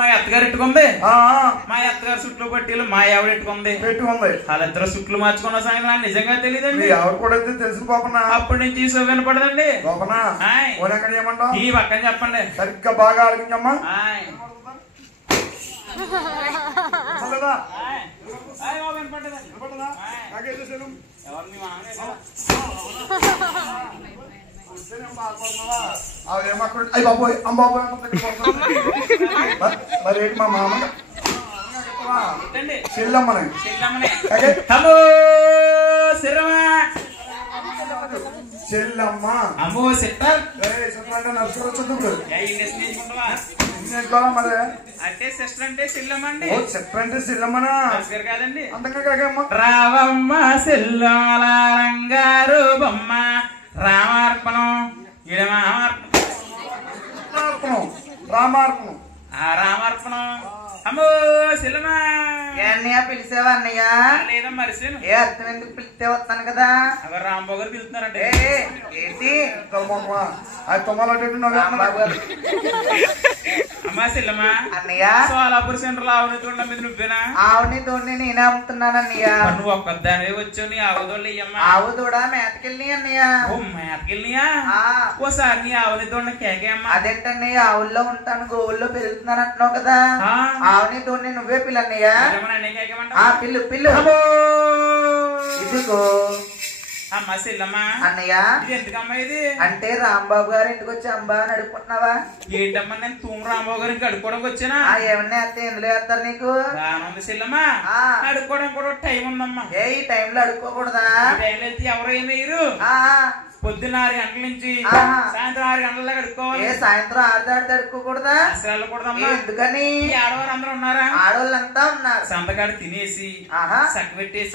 మా అత్తగారు ఎట్టుకుంది మా అత్తగారు చుట్లు పట్టీలు మా ఆవిడ ఎట్టుకుంది వాళ్ళిద్దరు చుట్లు మార్చుకున్న సంగతి నాకు నిజంగా తెలియదండి. ఎవరు కూడా తెలుసు గోపనా? అప్పటి నుంచి సో వినపడదండి. గోపనా ఏమంటావు? ఈ పక్కన చెప్పండి. సరిగ్గా బాగా ఆలోచించమ్మా. అయ్యి బాబోయ్ అమ్మాబోయ్ మరి మా మామ చెల్లమ్మని చెల్లమ్మ అమ్మో సిస్టర్ అంటే నర్సరీ చదువు మరి అంటే సిస్టర్ అంటే చెల్లమ్మండి. సిస్టర్ అంటే చెల్లమ్మనా కాదండి. అంతగా కాకమ్మ రావమ్మ సెల్లమ్మ రంగారు బొమ్మ రామార్పణం రామార్పణం రామార్పణం. అమ్మో సెల్లమ్మా అన్నయ్య పిలిచావా అన్నయ్య? లేదా మరిసేను. ఏ అర్థం ఎందుకు పిలిస్తే వస్తాను కదా. రాంబాబు గారు పిలుస్తున్నారంటే ఏంటి అమ్మా సెల్లమ్మా అన్నయ్య సోలాపూర్ సెంటర్ లో ఆవుని తోట మీద నువ్వేనా? ఆవుని తోడిని నేనే అమ్ముతున్నాను అన్నయ్య. నువ్వు ఒక్కదానివే వచ్చావు. నీ ఆవుదోళ్ళు ఇయ్యమ్మా. ఆవు తోడ మేతకెళ్ళి అన్నయ్య. ఓ మేతకెళ్ళియా? ఓసారి నీ ఆవుని తోడిన కేకేమ్మా. అదేంటన్నయ్య ఆవుల్లో ఉంటాను గోవుల్లో పెరుగుతున్నాను అంటున్నావు కదా. ఆవుని తోడిని నువ్వే పిల్లన్నయ్య. పిల్లు పిల్లు ఇదిగో అమ్మా సెల్లమ్మా. అన్నయ్య ఇది ఎందుకమ్మా ఇది? అంటే రాంబాబు గారు ఇంటికి వచ్చి అంబా అని అడుగుతున్నావా? ఏంటమ్మా నేను తూము రాంబాబు గారికి అడుక్కోవడానికి వచ్చానా? ఏమన్నా వేస్తే ఎందులో వేస్తారు నీకు? బాగుంది సెల్లమ్మా. అడుక్కోవడానికి కూడా టైం ఉందమ్మా. ఈ టైంలో అడుక్కోకూడదా? టైంలో వెళ్తే ఎవరు ఏమి వేయరు. పొద్దున్న 6 గంటల నుంచి సాయంత్రం 6 గంటల దాకా అడుక్కోవాలి. సాయంత్రం 6 దాటి అడుక్కోకూడదా? అసలు వెళ్ళకూడదమ్మా. ఎందుకని? ఆడవారు అందరూ ఉన్నారా? ఆడవాళ్ళంతా ఉన్నారు. సంతకాడు తినేసి సక్క పెట్టేసి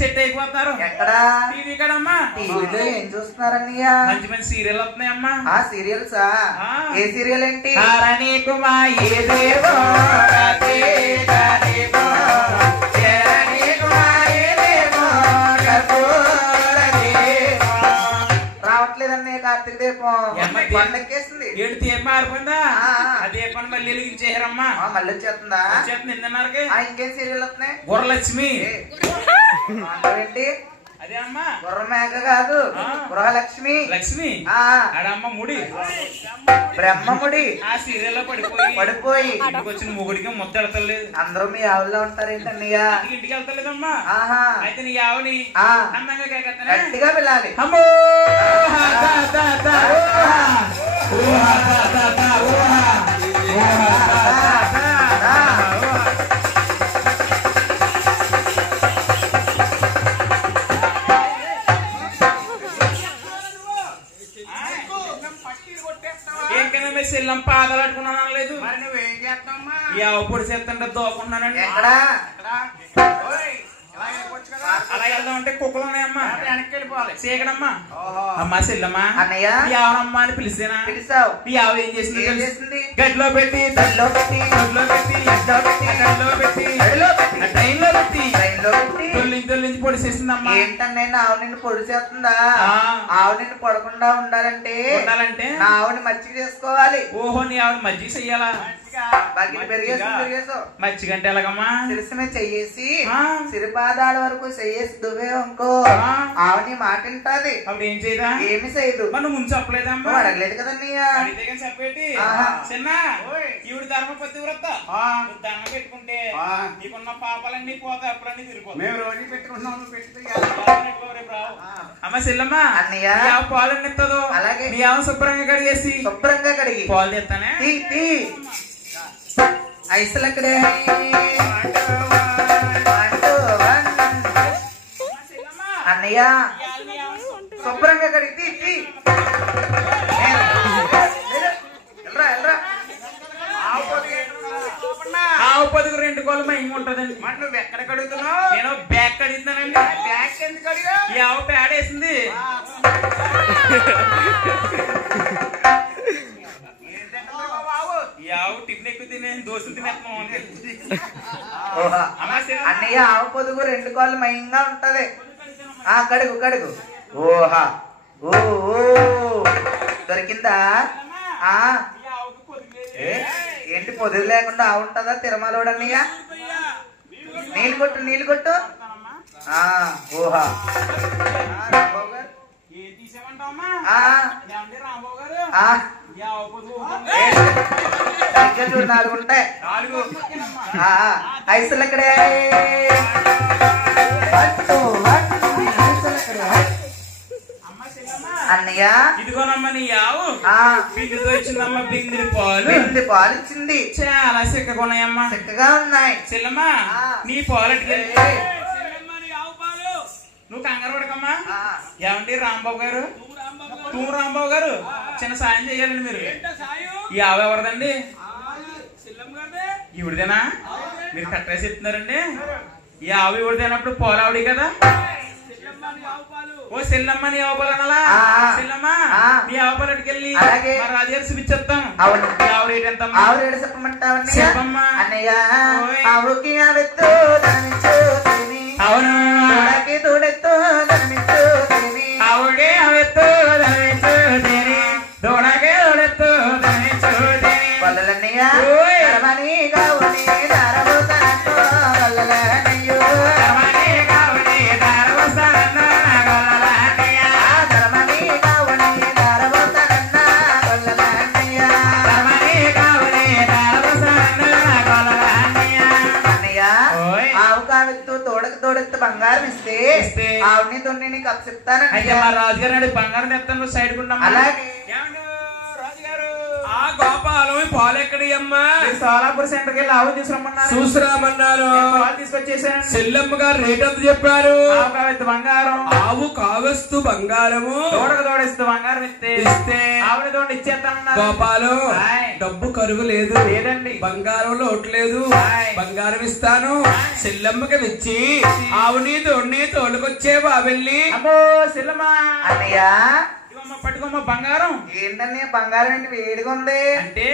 సెట్ అయిపోతారు. ఎక్కడ? టీవీ కడమ్మా. టీవీలో ఏం చూస్తున్నారన్నయ్య? మంచి మంచి సీరియల్ వస్తున్నాయమ్మా. సీరియల్సా? ఏ సీరియల్ ఏంటి? రావట్లేదన్నయ్య కార్తీక దీపం పండక్కేసింది. ఏడు దీపం ఆరిపోయిందా? ఆ దీపాన్ని మళ్ళీ వెలిగించేయరమ్మా. మళ్ళీ వచ్చేస్తుందా? నిన్నన్నారుగా. ఇంకేం సీరియల్ వస్తున్నాయి? గుర్రలక్ష్మి ఏంటి? అదే అమ్మా గుర్రమేక కాదు గృహలక్ష్మి. లక్ష్మి ఆడమ్మ ముడి బ్రహ్మముడి. ఆ సీరియల్ లో పడిపోయి ఇంటికి వచ్చిన మొగుడికి ముద్ద ఎడతలేదు. అందరూ మీ ఆవుల్లో ఉంటారేంటన్నయ్య? ఇంటికి వెళ్తలేదమ్మా. అయితే నీ ఆవుని అందంగా గట్టిగా పిల్లాలి. అమ్మో సెల్లం పాదాలు అట్టుకున్నాను అనలేదు. ఈ ఆవు పొడి చేస్తుంటే దోకున్నానండి. అలా వెళ్దాం అంటే కుక్కలు ఉన్నాయమ్మా. వెనక్కి వెళ్ళిపోవాలి. చీకడమ్మా. అమ్మా సెల్లమ్మా అన్నయ్య ఆవనమ్మా అని పిలిచేనా? పిలిచావు. ఈ ఆవు ఏం చేసింది? గడ్లో పెట్టి ట్రైన్లో పెట్టి తొల్లించి పొడి చేసిందమ్మా. ఏంటన్నా ఆవు నిన్ను పొడి చేస్తుందా? ఆవు నిన్ను పడకుండా ఉండాలంటే నా ఆవుని మజ్జిగ చేసుకోవాలి. ఓహో నీ ఆవుని మజ్జిగ చెయ్యాలా? మజ్జిగ అంటే ఎలాగమ్మా? తెలిసిన చెయ్యేసి సిరిపాదాల వరకు చెయ్యేసి దువ్వే ఇంకో ఆవుని మాట వింటాది. అప్పుడు ఏం చేయదా? ఏమి చేయదు. మనం ముందు చెప్పలేదమ్మా. అడగలేదు కదన్నయ్య. అడిగితే కానీ చెప్పేటి చిన్న ఈవిడ ధర్మపతి వ్రత దండం పెట్టుకుంటే నీకున్న పాపాలన్నీ పోతాయి. అప్పుడన్నీ తిరిగిపోతాయి. మేము రోజు పెట్టుకుంటున్నాం. అమ్మ సెల్లమ్మ అన్నయ్య పాలు ఎత్తాదో అలాగే నీ ఆమె శుభ్రంగా కడిగేసి పాలు తెస్తానే ఐసులు అక్కడే అన్నయ్య శుభ్రంగా కడిగి ఆవు పొదుగు 2 కోళ్ళు మహిమ ఉంటదండి. నువ్వు ఎక్కడ కడుగుతున్నావు? నేను బ్యాగ్ కడుగుతానండి. బ్యాగ్ ఎందుకు కడిగా? ఈ ఆవు పేడేసింది. ఈ ఆవు టిఫిన్ ఎక్కువ తినే దోశలు తినేస్తున్నాం. అన్నయ్య ఆవు పొదుగు 2 కోళ్ళు మహింగా ఉంటది. కడుగు కడుగు. ఓహా ఓ దొరికిందా? ఏంటి పొదులు లేకుండా ఉంటుందా తిరుమలోడన్నయ్య? నీళ్ళు కొట్టు. ఊహా రాంబాబు గారు ఇంకా చూడు 4 ఉంటాయి. ఐసులు ఎక్కడే? అన్నయ్య ఇదిగోనమ్మా నీ ఆవు బిందుతో ఇచ్చిందమ్మా. బింది పాలు ఇచ్చింది. చాలా చిక్కగా ఉన్నాయమ్మా. చిక్కగా ఉన్నాయి. చెల్లమ్మా నీ పాలెట్టుకెళ్ళి నువ్వు కంగారు పడకమ్మా. ఏమండి రాంబాబు గారు, రాంబాబు గారు చిన్న సాయం చేయాలండి మీరు. ఈ ఆవు ఎవరిదండి? ఈవిడదేనా? మీరు కట్టేసి చెప్తున్నారండి. ఈ ఆవు ఈవిడదేనప్పుడు పాలు ఆవిడ కదా. ఓ సెల్లమ్మ నీ ఆవు పాలు అనాలా? సెల్లమ్మా నీ ఆవు పాలు అటుకెళ్ళి రాజుగారు చూపించేస్తాను. ఆవు రేట్ ఎంత? ఆవు రేటు చెప్పమంటావా? చెప్పమ్మా. అన్నయ్య ఆవుకి ఆవెత్తు అవును దూడెత్తు ఆవుడే అవెత్తు దూడకే దూడెత్తు వల్లలన్నయ్య తోడెత్తు బంగారం ఇస్తే ఆవుని తోని నీకు అప్పచెప్తానండి. రాజుగారు బంగారం తెస్తాను సైడ్ కుంటాం. అలాగే గోపాలం పాలు ఎక్కడి అమ్మా? సోలాపూర్ సెంటర్కి వెళ్ళి ఆవు తీసుకురమ్మన్నారు. పాలు తీసుకొచ్చేసాను. సెల్లమ్మ గారు రేట్ ఎంత చెప్పారు? బంగారం ఆవు కావస్తు బంగారము తోడేస్తూ బంగారం ఇస్తే ఆవిడ తోడు ఇచ్చేస్తాను. గోపాలం డబ్బు కరువు లేదండి. బంగారంలో ఒట్లేదు. బంగారం ఇస్తాను. సెల్లమ్మకి ఇచ్చి ఆవుని తోడిని తోడుకొచ్చే బాబెళ్ళి. అబ్బో సెల్లమ్మ అన్నయ్య పట్టుకోమ్మా బంగారం. ఏంటని బంగారం ఏంటి వేడిగా ఉంది అంటే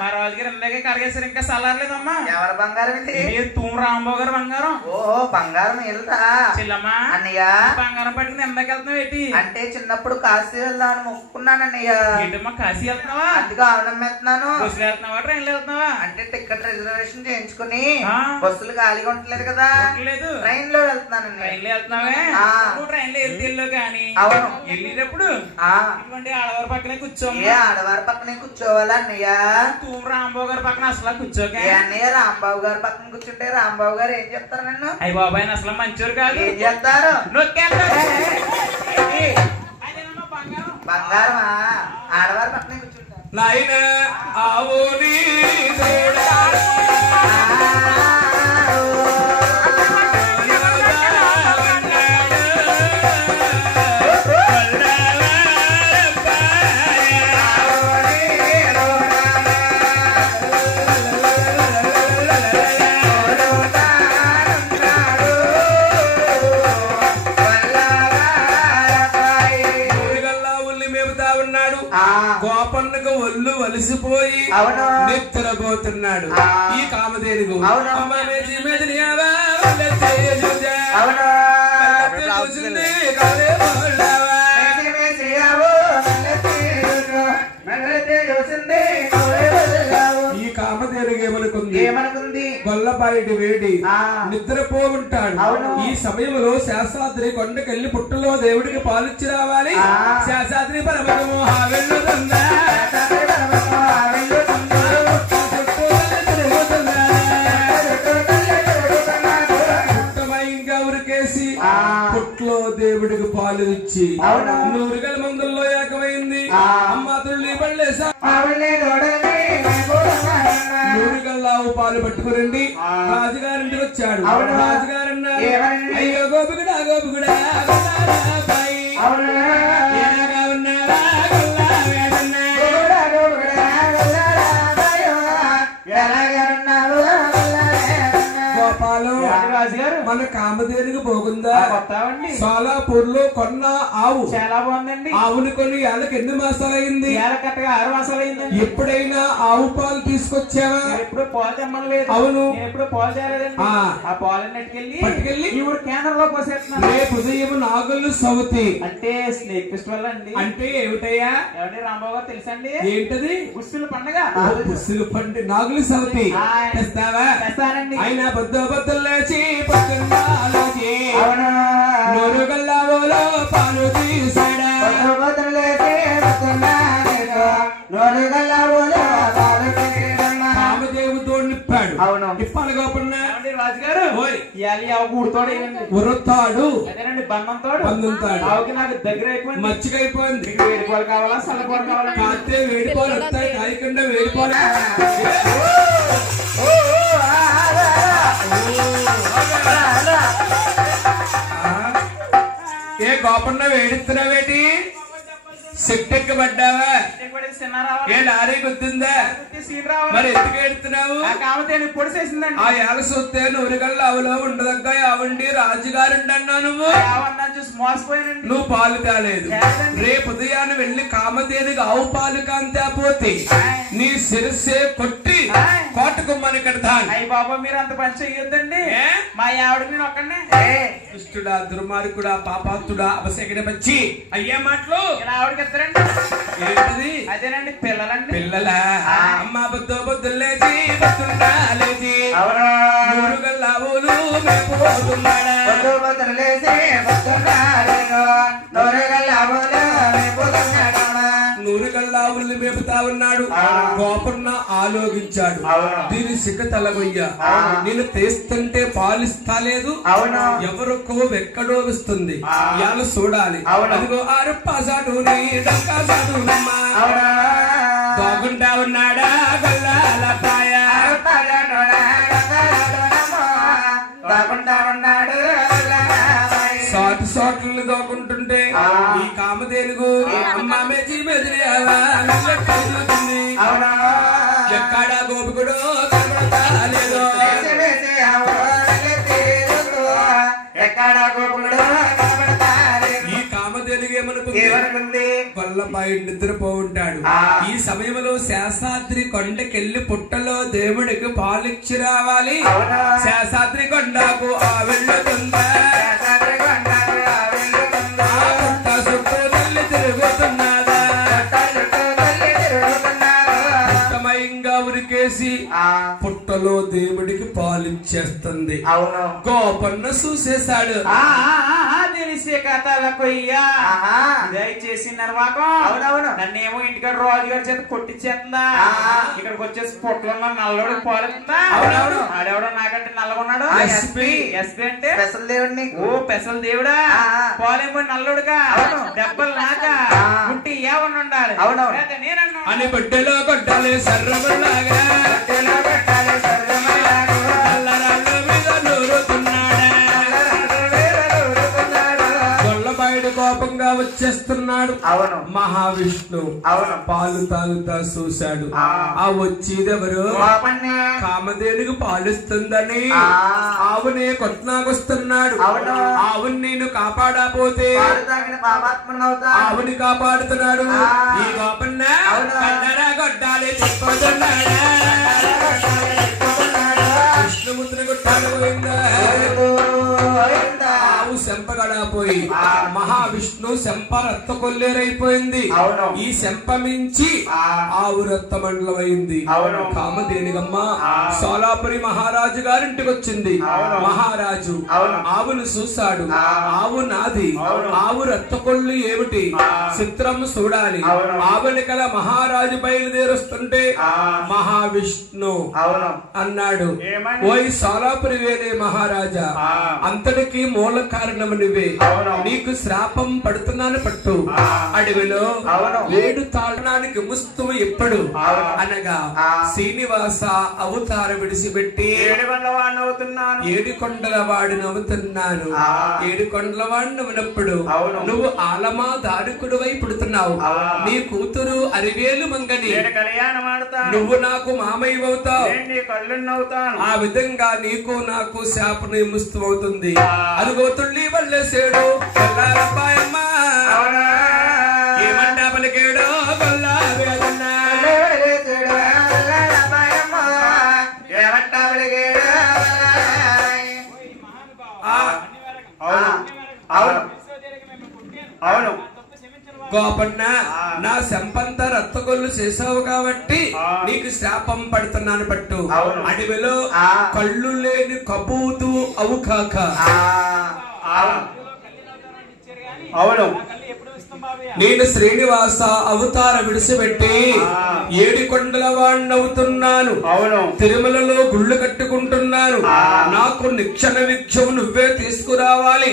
మా రాజుగారు ఇందాకే కరిగేసారు. ఇంకా సలార్లేదమ్మా. ఎవరి బంగారం ఇది? రాంబాబు గారు బంగారం. ఓహో బంగారం వెళ్తా చెల్లమ్మా. అన్నయ్య బంగారం పట్టుకుని ఎందాక వెళ్తున్నావు ఏంటి? అంటే చిన్నప్పుడు కాశీ వెళ్దామని మొక్కుకున్నాను అన్నయ్య. ఏంటమ్మా కాశీ వెళ్తున్నావా? అందుకు ఆవనమ్మెత్తున్నాను. బస్సులు వెళ్తున్నావా ట్రైన్లో వెళ్తున్నావా? అంటే టికెట్ రిజర్వేషన్ చేయించుకుని బస్సులు ఖాళీగా ఉండలేదు కదా, ట్రైన్ లో వెళ్తున్నాను. ట్రైన్ లో వెళ్తున్నావే? ట్రైన్ లో వెళ్తే కానీ అవును వెళ్ళేటప్పుడు ఇటువంటి ఆడవారి పక్కనే కూర్చోవాలి. ఆడవారి పక్కనే కూర్చోవాలా అన్నయ్య? రాంబాబు గారి పక్కన అసలు కూర్చోకే. అన్నయ్య రాంబాబు గారి పక్కన కూర్చుంటే రాంబాబు గారు ఏం చెప్తారు నన్ను? అయ్యి బాబాయ్ అసలు మంచోరు కాదు. ఏం చేస్తారు? బంగారమా? ఆడవారి పక్కనే కూర్చుంటారు. నాయన ఆవుని గోపన్నకు ఒళ్ళు వలిసిపోయి నిద్రపోతున్నాడు. ఈ కామధేనుగు ఈ కామధేనుగు ఏమనుకుంది? గొల్లపాయిటి వేడి నిద్రపో ఉంటాడు. ఈ సమయంలో శాస్త్రాద్రి కొండకెళ్లి పుట్టలో దేవుడికి పాలిచ్చి రావాలి. శాస్త్రాద్రి పరమము వెళ్ళుతుందా? పుట్లో దేవుడికి పాలు ఇచ్చి 100 మందుల్లో ఏకమైంది. అమ్మ తుళ్ళి పళ్ళేసా 100 గల్లావు పాలు పట్టుకురండి. రాజుగారింటికి వచ్చాడు. రాజుగారు అన్నారు, అయ్యో గోపిగుడా గోపిగుడా మన కామధేనుకి పోగుందా? కొత్తావండి. సోలాపూర్ లో కొన్న ఆవు చాలా బాగుందండి. ఆవుని కొని ఏళ్ళకి ఎన్ని మాసాలు అయింది? కరెక్ట్గా 6 మాసాలు అయిందండి. ఎప్పుడైనా ఆవు పాలు తీసుకొచ్చావా? ఎప్పుడు పాలు తెమ్మలేదు. అవును. ఎప్పుడు పాలు చేయలేదండి. ఆ పాలను పట్టుకెళ్ళి ఇప్పుడు కేంద్రంలో పోసేస్తున్నాను. రేపు ఉదయం నాగులు సౌతి అంటే స్నేక్ ఫెస్టివల్ అండి. అంటే ఏమిటయ్యా? ఏమండి రాంబాబు గారు తెలుసా అండి? ఏంటది? గుస్సుల పండుగ. గుస్సుల పండుగ నాగులు సౌతి తెస్తావా? తెస్తానండి. ఆయన బొద్దులు లేచి పొద్దున్నాలోచి నూరు గల్లావోలో పాలు తీసాడా? కామదేవుతో నిప్పాడు. అవును. నిప్పాలి కాకుండా రాజుగారు ఉరుతాడు అదేనండి బంధంతోడు బంధంతాడు నాకు దగ్గర అయిపోయింది. మచ్చిక అయిపోయింది. వేడిపాలు కావాలా చల్లపాలు కావాలా? కాస్తే వేడిపాలు వస్తాయి, కాయకుండా వేడిపాలు. ఏ గోపన్న వేడిస్తున్నావేటి? సెట్టెక్క పడ్డావా? ఏ లారీ గుద్దిందా? మరి ఎందుకు ఏడుతున్నావు? పొడిసేసిందండి. ఆ ఏళ్ళ సొత్తే నూరుగల్ల ఆవులో ఉండదగ్గ ఆవండి రాజుగారుండి అన్నా నువ్వు చూసి మోసపోయానండి. నువ్వు పాలు తేలేదు. రేపు ఉదయాన్ని వెళ్లి కామధేనుకి ఆవు పాలు కాంతేపోతే నీ శిరస్సే కొట్టి కోటకుమ్మని కడతాను. అయ్యి బాబా మీరు అంత పని చెయ్యొద్దండి. మా ఆవిడ మీరు ఒక్కడే దుష్టుడా, దుర్మార్గుడా, పాపాత్తుడా, అపశకన పచ్చి అయ్యే మాటలు ఆవిడకి ఇస్తారండి. ఏంటది? అదేనండి పిల్లలండి. పిల్లలా? అమ్మ బొద్దులు లేచి బొద్దుండా లేచి నూరుగల్లావులు మేపుతున్నాడా? నూరుగల్లావుల్ని మేపుతా ఉన్నాడు. గోపన్న ఆలోచించాడు. దీని సిక్క తలగొయ్య నేను తెస్తుంటే పాలిస్తా లేదు, ఎవరికో ఎక్కడో వస్తుంది, ఇవాళ చూడాలి. అదిగో ఆరుప్పాసాడు దోగుంటా ఉన్నాడా గల్లాల పాయ సాటు సాట్లు దోకుంటుంటే ఈ కామధేనుగు అమ్మామేచి మెదిలేవాతుంది. ఎక్కడ గోపికుడు కనబడతాలేదో ఈ కామధేనుగు ఏమనుకుంది? గొల్లపాయి నిద్రపోఉంటాడు. ఈ సమయంలో శేషాద్రి కొండకెళ్లి పుట్టలో దేవుడికి పాలిచ్చి రావాలి. శేషాద్రి కొండకు ఆ వెళ్ళుతుందా? తల్లి తిరుగుతున్నదా? పుట్టమయంగా ఉరికేసి పుట్టలో దేవుడికి పాలిచ్చేస్తుంది. గోపన్న చూసేశాడు. చేసి అవునవును నన్నేమో ఇంటికాడ రాజుగారి చేత కొట్టించేస్తుందా? ఇక్కడికి వచ్చేసి పొట్టలో నల్లడు పాలుతుందా? అవునవును ఆడెవడో నాకంటే నల్లగొన్నాడు. ఎస్పీ అంటే పెసల దేవుడిని. ఓ పెసల దేవుడా? పాలేమో నల్లుడుగా దెబ్బలు నాక పుట్టి ఏమన్నా ఉండాలి. అవునవును నేనన్నా అని బొడ్డలో కొట్టాలి సర్రమలాగా కోపంగా వచ్చేస్తున్నాడు. అవును మహావిష్ణు అవును పాలు తాగుతా చూశాడు. ఆ వచ్చేదెవరు? కామధేనుకు పాలిస్తుందని ఆవునే కొట్నాకొస్తున్నాడు. ఆవుని నేను కాపాడపోతే ఆవుని కాపాడుతున్నాడు. ఈ గోపన్న కొట్టాలి విష్ణుముద్ర కొట్టాలి. ఆవు శంపగడపోయి మహావిష్ణు శంప రక్త కొల్లేరైపోయింది. ఈ శంప మించి ఆవు రక్త మండలమైంది. కామధేనుగమ్మ సోలాపురి మహారాజు గారింటికి వచ్చింది. మహారాజు ఆవును చూశాడు. ఆవు నాది. ఆవు రక్త కొల్లు ఏమిటి? చిత్రం చూడాలి. ఆవుని కల మహారాజు బయలుదేరుస్తుంటే మహావిష్ణు అన్నాడు, ఓయ్ సోలాపురి వేరే మహారాజా, అంతటికి మూల కారణము నువ్వే. నీకు శ్రాపం పడుతున్నాను పట్టు. అడవిలో 7 తాళనానికి ముస్తువు ఎప్పుడు అనగా శ్రీనివాస అవతార విడిచిపెట్టి 7 కొండల వాడిని అవుతున్నాను. 7 కొండల వాడిని ఉన్నప్పుడు నువ్వు ఆలమా దారుకుడు వై పుడుతున్నావు. నీ కూతురు అరివేలు మంగని నువ్వు నాకు మామయ్య అవుతావు. ఆ విధంగా నీకు నాకు శాపని ముస్తు అవుతుంది. అదిగో తుళ్ళి వల్లేసేడు కొల్లారపాయమ్మ ఏమంటా పలికేడో కొల్లావేదన్న అవును గోపన్న నా శంపంత రక్తగొల్లు చేసావు కాబట్టి నీకు శాపం పడుతున్నాను పట్టు. అడవిలో కళ్ళు లేని కబూతు అవు కాక. అవును నేను శ్రీనివాస అవతార విడిచిపెట్టి 7 కొండల వాణ్ణవుతున్నాను. తిరుమలలో గుళ్ళు కట్టుకుంటున్నాను. నాకు నిక్షణ విక్షం నువ్వే తీసుకురావాలి.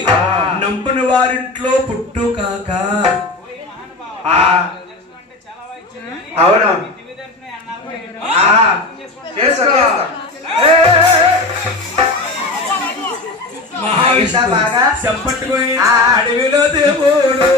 నమ్ముని వారింట్లో పుట్టు కాక. అవును మహావిష్ణు చంపట్టుకుని అడవిలో దేవుడు